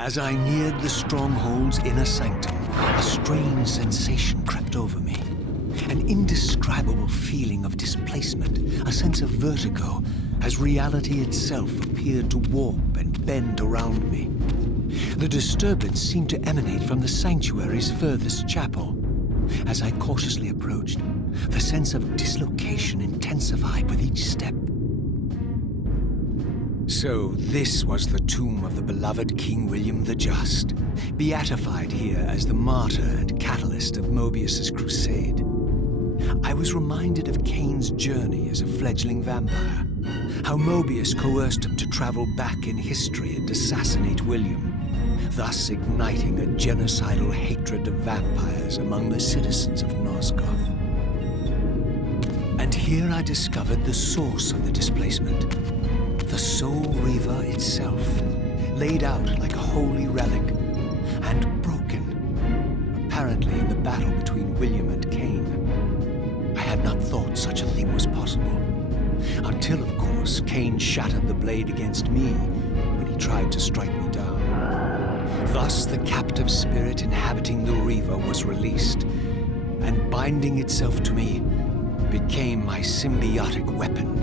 As I neared the stronghold's inner sanctum, a strange sensation crept over me. An indescribable feeling of displacement, a sense of vertigo, as reality itself appeared to warp and bend around me. The disturbance seemed to emanate from the sanctuary's furthest chapel. As I cautiously approached, the sense of dislocation intensified with each step. So this was the tomb of the beloved King William the Just, beatified here as the martyr and catalyst of Moebius's crusade. I was reminded of Kain's journey as a fledgling vampire, how Moebius coerced him to travel back in history and assassinate William, thus igniting a genocidal hatred of vampires among the citizens of Nosgoth. And here I discovered the source of the displacement. The Soul Reaver itself, laid out like a holy relic, and broken, apparently in the battle between William and Kain. I had not thought such a thing was possible, until, of course, Kain shattered the blade against me when he tried to strike me down. Thus, the captive spirit inhabiting the Reaver was released, and binding itself to me became my symbiotic weapon.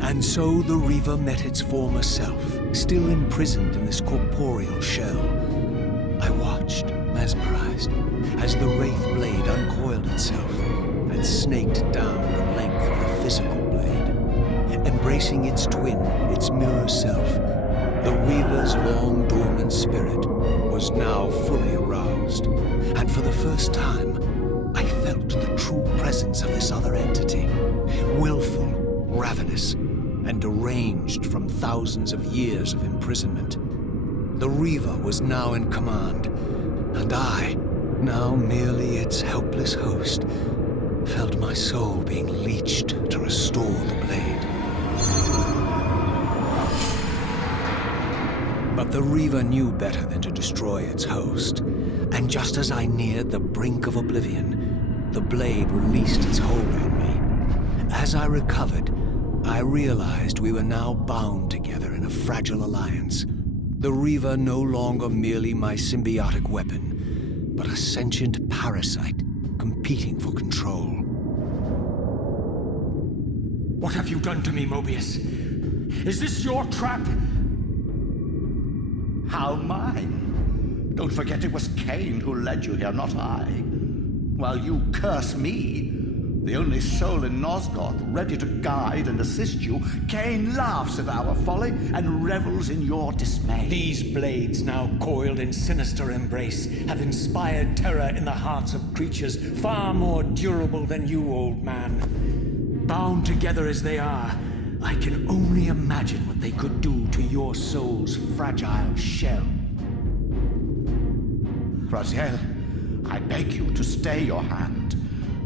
And so the Reaver met its former self, still imprisoned in this corporeal shell. I watched, mesmerized, as the Wraith blade uncoiled itself and snaked down the length of the physical blade. Embracing its twin, its mirror self, the Reaver's long dormant spirit was now fully aroused. And for the first time, I felt the true presence of this other entity, willful, ravenous, and deranged from thousands of years of imprisonment. The Reaver was now in command, and I, now merely its helpless host, felt my soul being leeched to restore the blade. But the Reaver knew better than to destroy its host, and just as I neared the brink of oblivion, the blade released its hold on me. As I recovered, I realized we were now bound together in a fragile alliance. The Reaver no longer merely my symbiotic weapon, but a sentient parasite competing for control. What have you done to me, Moebius? Is this your trap? How mine? Don't forget it was Kain who led you here, not I. While you curse me, the only soul in Nosgoth ready to guide and assist you, Kain laughs at our folly and revels in your dismay. These blades, now coiled in sinister embrace, have inspired terror in the hearts of creatures far more durable than you, old man. Bound together as they are, I can only imagine what they could do to your soul's fragile shell. Raziel, I beg you to stay your hand.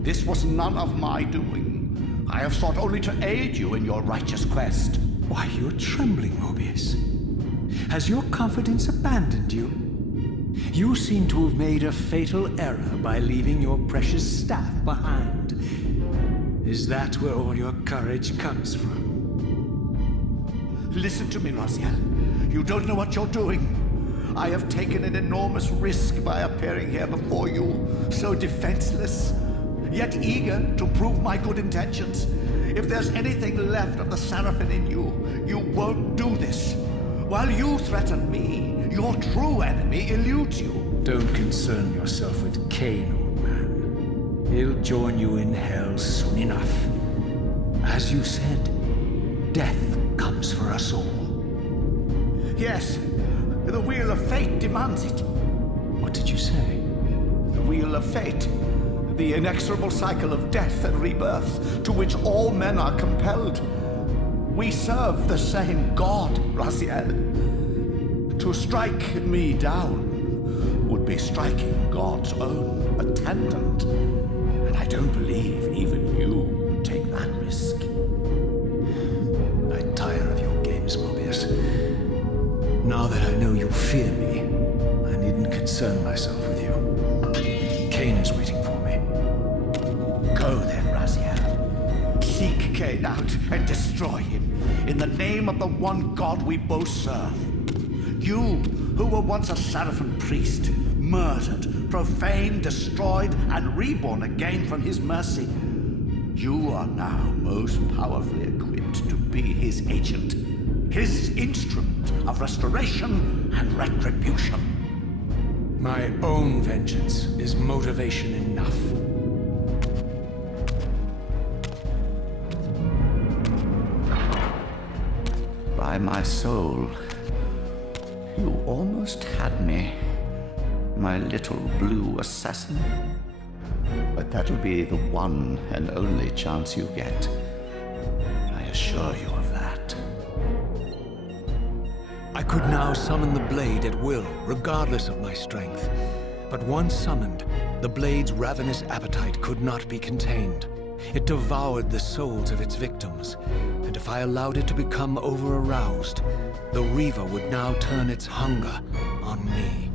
This was none of my doing. I have sought only to aid you in your righteous quest. Why, you're trembling, Moebius. Has your confidence abandoned you? You seem to have made a fatal error by leaving your precious staff behind. Is that where all your courage comes from? Listen to me, Raziel. You don't know what you're doing. I have taken an enormous risk by appearing here before you, so defenseless, yet eager to prove my good intentions. If there's anything left of the Seraphim in you, you won't do this. While you threaten me, your true enemy eludes you. Don't concern yourself with Kain, old man. He'll join you in hell soon enough. As you said, death comes for us all. Yes, the wheel of fate demands it. What did you say? The wheel of fate. The inexorable cycle of death and rebirth to which all men are compelled. We serve the same God, Raziel. To strike me down would be striking God's own attendant. And I don't believe even you would take that risk. I tire of your games, Moebius. Now that I know you fear me, I needn't concern myself with you. Kain is waiting for me. Go then, Raziel. Seek Kain out and destroy him in the name of the one God we both serve. You, who were once a Seraphim priest, murdered, profaned, destroyed, and reborn again from his mercy. You are now most powerfully equipped to be his agent, his instrument of restoration and retribution. My own vengeance is motivation enough. By my soul, you almost had me, my little blue assassin. But that'll be the one and only chance you get. I assure you of that. I could now summon the blade at will, regardless of my strength. But once summoned, the blade's ravenous appetite could not be contained. It devoured the souls of its victims, and if I allowed it to become over-aroused, the Reaver would now turn its hunger on me.